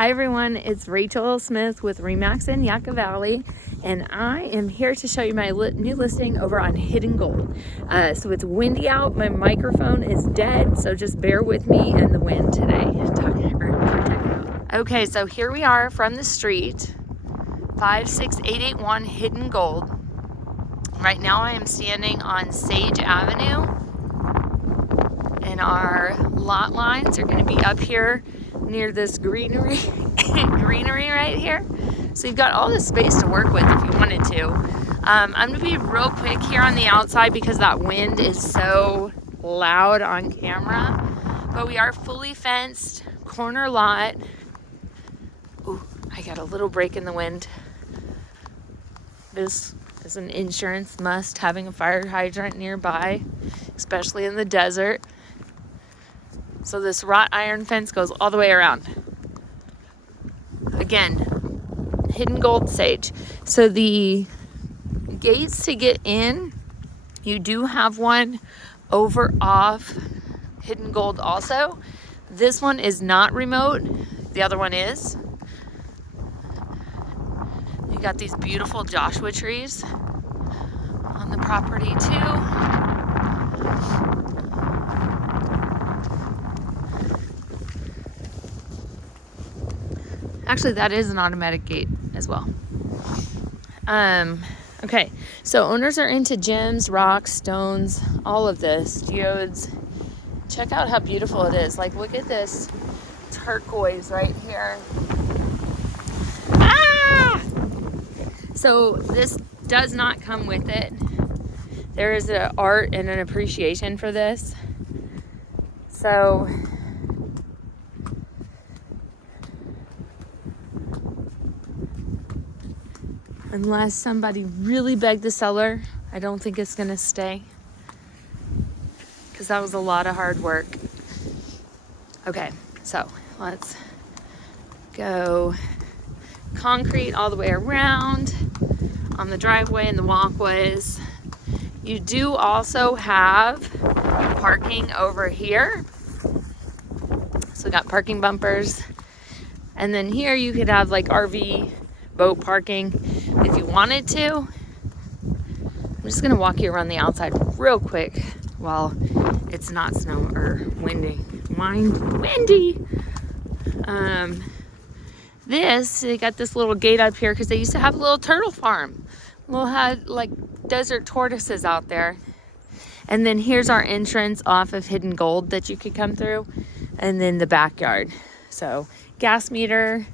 Hi everyone, it's Rachael Smith with Remax in Yucca Valley, and I am here to show you my new listing over on Hidden Gold. So it's windy out, my microphone is dead, so just bear with me and the wind today. Okay, so here we are from the street, 56881 Hidden Gold. Right now I am standing on Sage Avenue, and our lot lines are going to be up here near this greenery right here. So you've got all this space to work with if you wanted to. I'm going to be real quick here on the outside because that wind is so loud on camera. But we are fully fenced, corner lot. Ooh, I got a little break in the wind. This is an insurance must, having a fire hydrant nearby, especially in the desert. So this wrought iron fence goes all the way around. Again, Hidden Gold Sage. So the gates to get in, you do have one over off Hidden Gold also. This one is not remote. The other one is. You got these beautiful Joshua trees on the property too. Actually, that is an automatic gate as well. Okay, so owners are into gems, rocks, stones, all of this, geodes. Check out how beautiful it is. Like, look at this turquoise right here. Ah! So this does not come with it. There is an art and an appreciation for this. So unless somebody really begged the seller, I don't think it's gonna stay, because that was a lot of hard work. Okay, so let's go concrete all the way around on the driveway and the walkways. You do also have parking over here. So we got parking bumpers. And then here you could have like RV boat parking if you wanted to. I'm just gonna walk you around the outside real quick while it's not snow or windy. Windy. They got this little gate up here because they used to have a little turtle farm. Had like desert tortoises out there. And then here's our entrance off of Hidden Gold that you could come through, and then the backyard. So gas meter.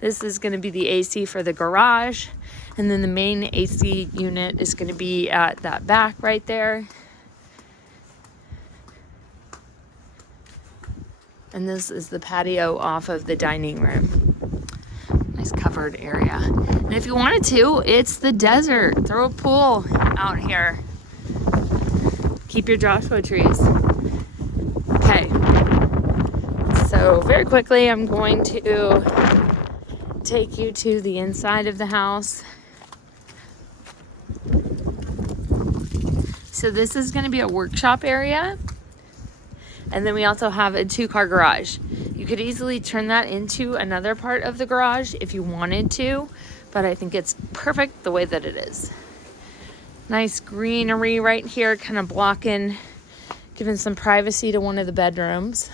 This is going to be the AC for the garage, and then the main AC unit is going to be at that back right there. And this is the patio off of the dining room. Nice covered area. And if you wanted to, it's the desert. Throw a pool out here. Keep your Joshua trees. Okay. So very quickly, I'm going to take you to the inside of the house. So this is going to be a workshop area, and then we also have a 2-car garage. You could easily turn that into another part of the garage if you wanted to, but I think it's perfect the way that it is. Nice greenery right here, kind of blocking, giving some privacy to one of the bedrooms.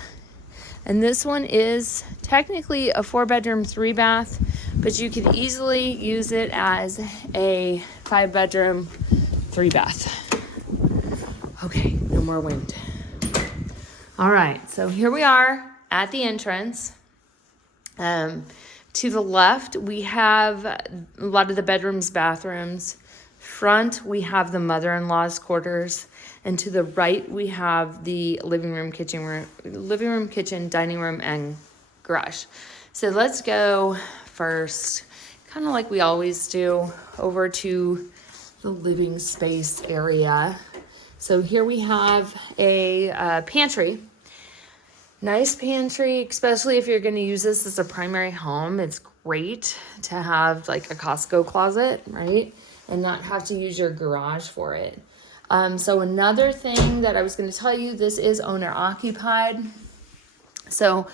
And this one is technically a 4-bedroom, 3-bath, but you could easily use it as a 5-bedroom, 3-bath. Okay, no more wind. All right, so here we are at the entrance. To the left, we have a lot of the bedrooms, bathrooms. Front, we have the mother-in-law's quarters. And to the right, we have the living room, kitchen, dining room, and garage. So let's go first, kind of like we always do, over to the living space area. So here we have a pantry. Nice pantry, especially if you're going to use this as a primary home. It's great to have like a Costco closet, right? And not have to use your garage for it. So another thing that I was going to tell you, this is owner occupied. So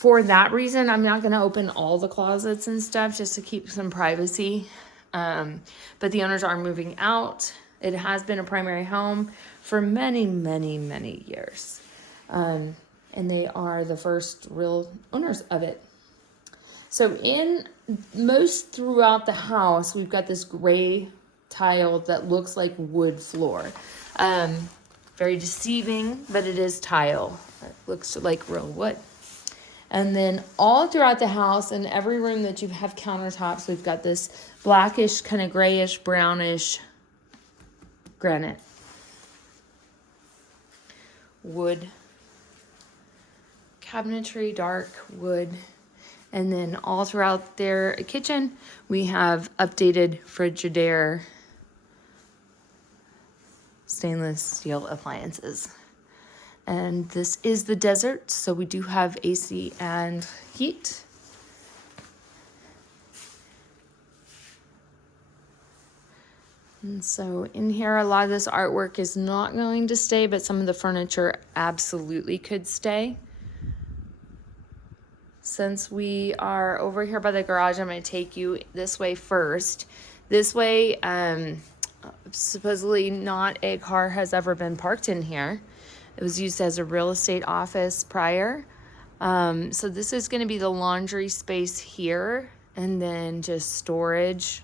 for that reason, I'm not going to open all the closets and stuff just to keep some privacy. But the owners are moving out. It has been a primary home for many, many, many years. And they are the first real owners of it. So in most throughout the house, we've got this gray tile that looks like wood floor. Very deceiving, but it is tile. It looks like real wood. And then all throughout the house, in every room that you have countertops, we've got this blackish, kind of grayish, brownish granite. Wood. Cabinetry, dark wood. And then all throughout their kitchen, we have updated Frigidaire stainless steel appliances. And this is the desert, so we do have AC and heat. And so in here, a lot of this artwork is not going to stay, but some of the furniture absolutely could stay. Since we are over here by the garage, I'm going to take you this way first. This way, supposedly not a car has ever been parked in here. It was used as a real estate office prior. So this is going to be the laundry space here, and then just storage.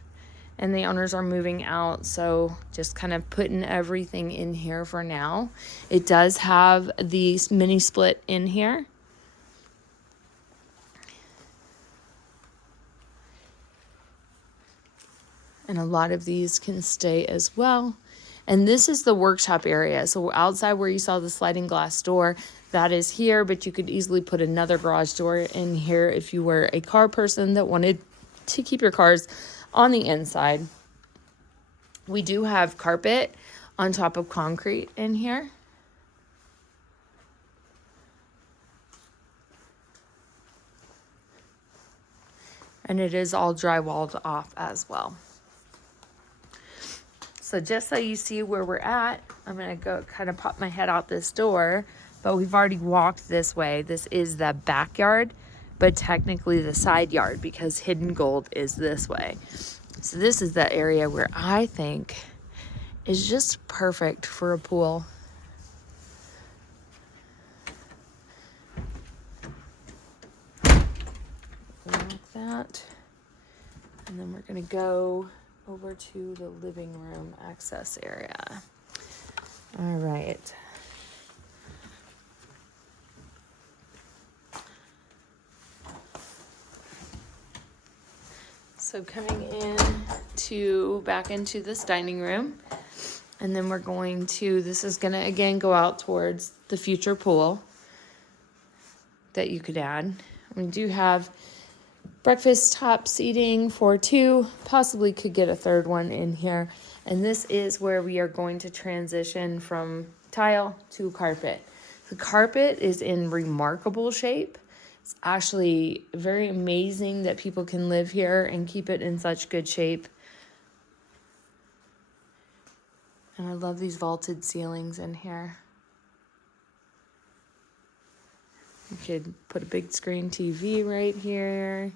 And the owners are moving out, so just kind of putting everything in here for now. It does have the mini split in here. And a lot of these can stay as well. And this is the workshop area. So outside where you saw the sliding glass door, that is here, but you could easily put another garage door in here if you were a car person that wanted to keep your cars on the inside. We do have carpet on top of concrete in here. And it is all drywalled off as well. So just so you see where we're at, I'm going to go kind of pop my head out this door, but we've already walked this way. This is the backyard, but technically the side yard because Hidden Gold is this way. So this is the area where I think is just perfect for a pool. Like that. And then we're going to go over to the living room access area. All right. So coming in back into this dining room, and then we're going to, this is gonna again go out towards the future pool that you could add. We do have breakfast top seating for two, possibly could get a third one in here. And this is where we are going to transition from tile to carpet. The carpet is in remarkable shape. It's actually very amazing that people can live here and keep it in such good shape. And I love these vaulted ceilings in here. You could put a big screen TV right here.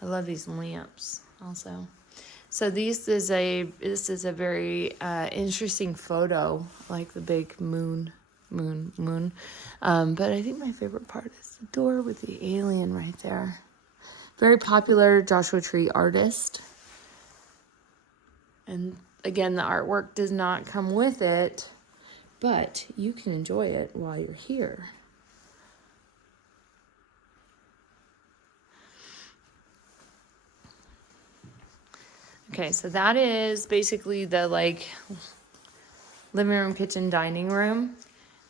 I love these lamps also. So this is a very interesting photo, like the big moon. But I think my favorite part is the door with the alien right there. Very popular Joshua Tree artist. And again, the artwork does not come with it, but you can enjoy it while you're here. Okay, so that is basically the living room, kitchen, dining room.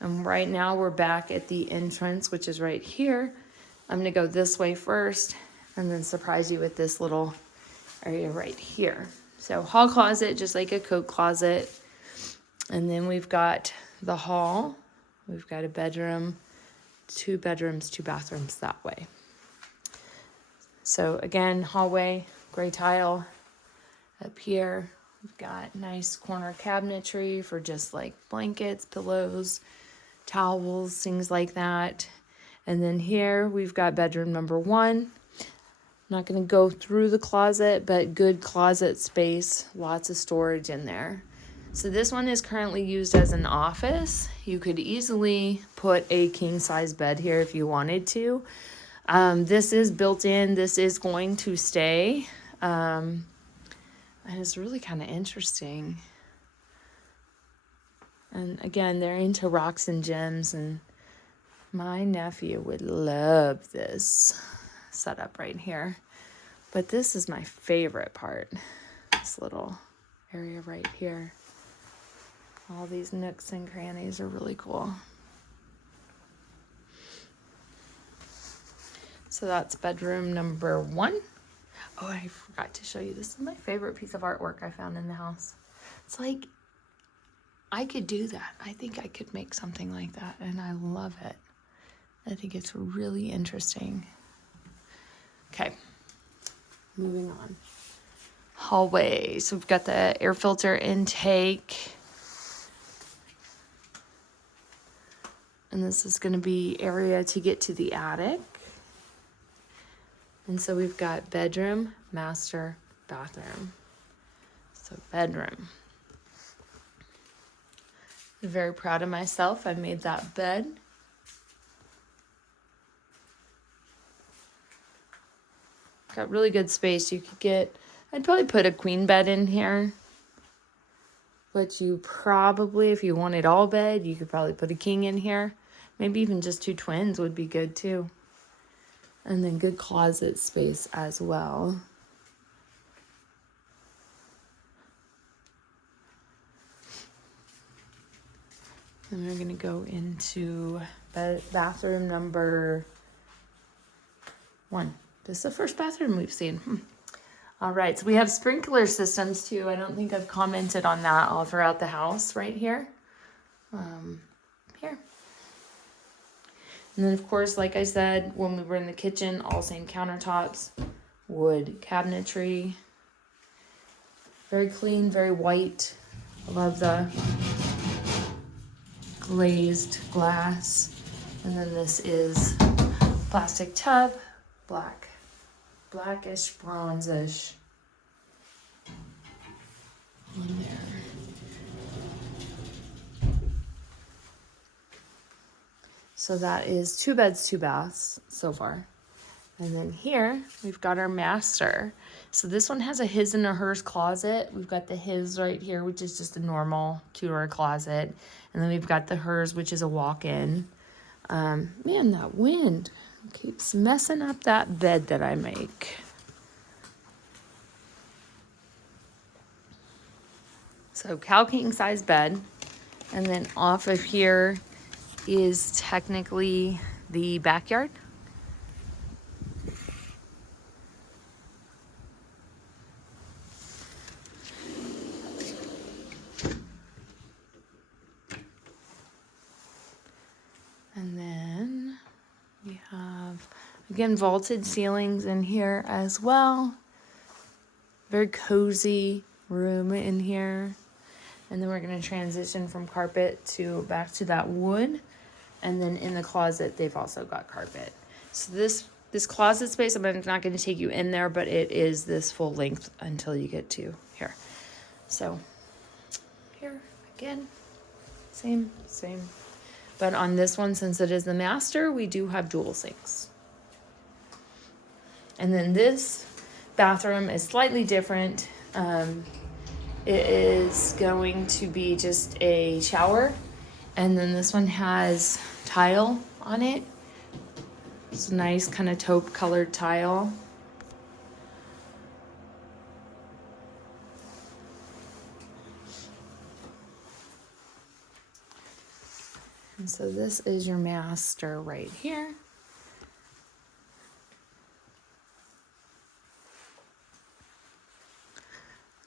And right now we're back at the entrance, which is right here. I'm gonna go this way first and then surprise you with this little area right here. So hall closet, just like a coat closet. And then we've got the hall. We've got a bedroom, two bedrooms, two bathrooms that way. So again, hallway, gray tile. Up here, we've got nice corner cabinetry for just like blankets, pillows, towels, things like that. And then here we've got bedroom number 1. I'm not going to go through the closet, but good closet space, lots of storage in there. So this one is currently used as an office. You could easily put a king size bed here if you wanted to. This is built in. This is going to stay. And it's really kind of interesting. And again, they're into rocks and gems, and my nephew would love this setup right here. But this is my favorite part. This little area right here. All these nooks and crannies are really cool. So that's bedroom number 1. Oh, I forgot to show you. This is my favorite piece of artwork I found in the house. It's like, I could do that. I think I could make something like that, and I love it. I think it's really interesting. Okay, moving on. Hallway. So we've got the air filter intake. And this is going to be area to get to the attic. And so we've got bedroom, master, bathroom. So bedroom. I'm very proud of myself. I made that bed. Got really good space. You could get, I'd probably put a queen bed in here. But you probably, if you wanted all bed, you could probably put a king in here. Maybe even just 2 twins would be good too. And then good closet space as well. And we're going to go into bathroom number 1. This is the first bathroom we've seen. All right, so we have sprinkler systems too. I don't think I've commented on that all throughout the house right here. Here. And then of course, like I said, when we were in the kitchen, all same countertops, wood cabinetry. Very clean, very white. I love the glazed glass. And then this is plastic tub, blackish, bronzish in there. So that is 2 beds, 2 baths so far. And then here we've got our master. So this one has a his and a hers closet. We've got the his right here, which is just a normal 2-door closet. And then we've got the hers, which is a walk-in. Man, that wind keeps messing up that bed that I make. So cow king size bed. And then off of here is technically the backyard. And then we have, again, vaulted ceilings in here as well. Very cozy room in here. And then we're going to transition from carpet to back to that wood. And then in the closet, they've also got carpet. So this closet space, I'm not going to take you in there, but it is this full length until you get to here. So here again, same. But on this one, since it is the master, we do have dual sinks. And then this bathroom is slightly different. It is going to be just a shower. And then this one has tile on it. It's a nice kind of taupe colored tile. And so this is your master right here.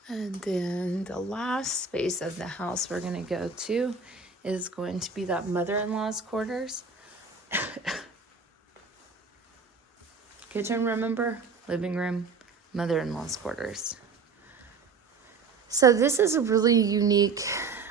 And then the last space of the house we're going to go to is going to be that mother-in-law's quarters. Kitchen, remember? Living room, mother-in-law's quarters. So this is a really unique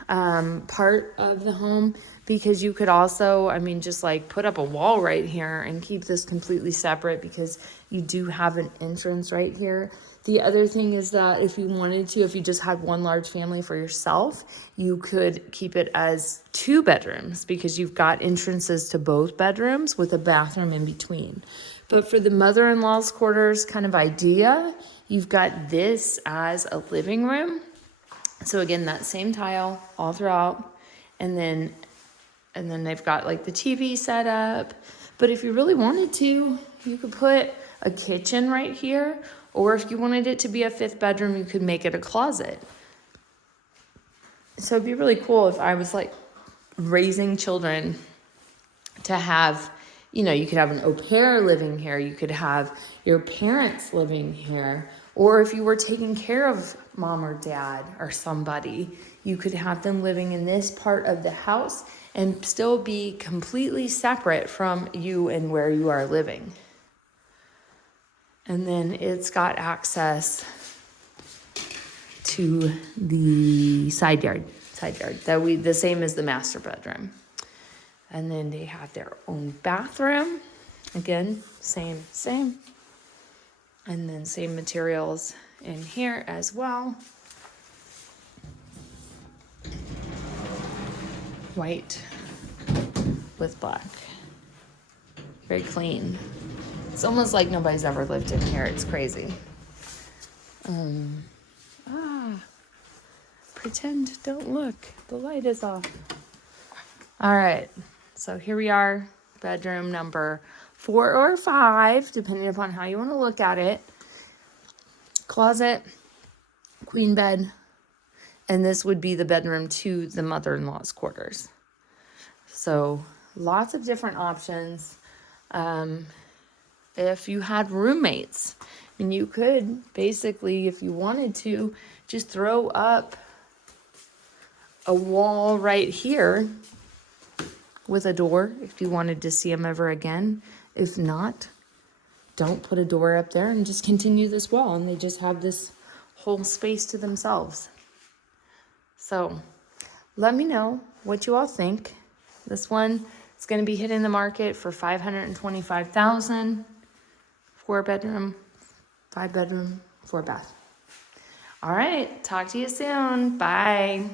part of the home because you could also, I mean, just like put up a wall right here and keep this completely separate because you do have an entrance right here. The other thing is that if you wanted to, if you just had one large family for yourself, you could keep it as 2 bedrooms because you've got entrances to both bedrooms with a bathroom in between. But for the mother-in-law's quarters kind of idea, you've got this as a living room. So again, that same tile all throughout. And then they've got like the TV set up. But if you really wanted to, you could put a kitchen right here. Or if you wanted it to be a 5th bedroom, you could make it a closet. So it'd be really cool if I was like raising children to have, you know, you could have an au pair living here. You could have your parents living here. Or if you were taking care of mom or dad or somebody, you could have them living in this part of the house and still be completely separate from you and where you are living. And then it's got access to the side yard, the same as the master bedroom. And then they have their own bathroom. Again, same. And then same materials in here as well. White with black. Very clean. It's almost like nobody's ever lived in here. It's crazy. Pretend, don't look. The light is off. All right. So here we are, bedroom number 4 or 5, depending upon how you want to look at it. Closet, queen bed, and this would be the bedroom to the mother-in-law's quarters. So lots of different options. If you had roommates, and you could basically, if you wanted to, just throw up a wall right here with a door if you wanted to see them ever again. If not, don't put a door up there and just continue this wall, and they just have this whole space to themselves. So let me know what you all think. This one is going to be hitting the market for $525,000, 4 bedroom, 5 bedroom, 4 bath. All right, talk to you soon. Bye.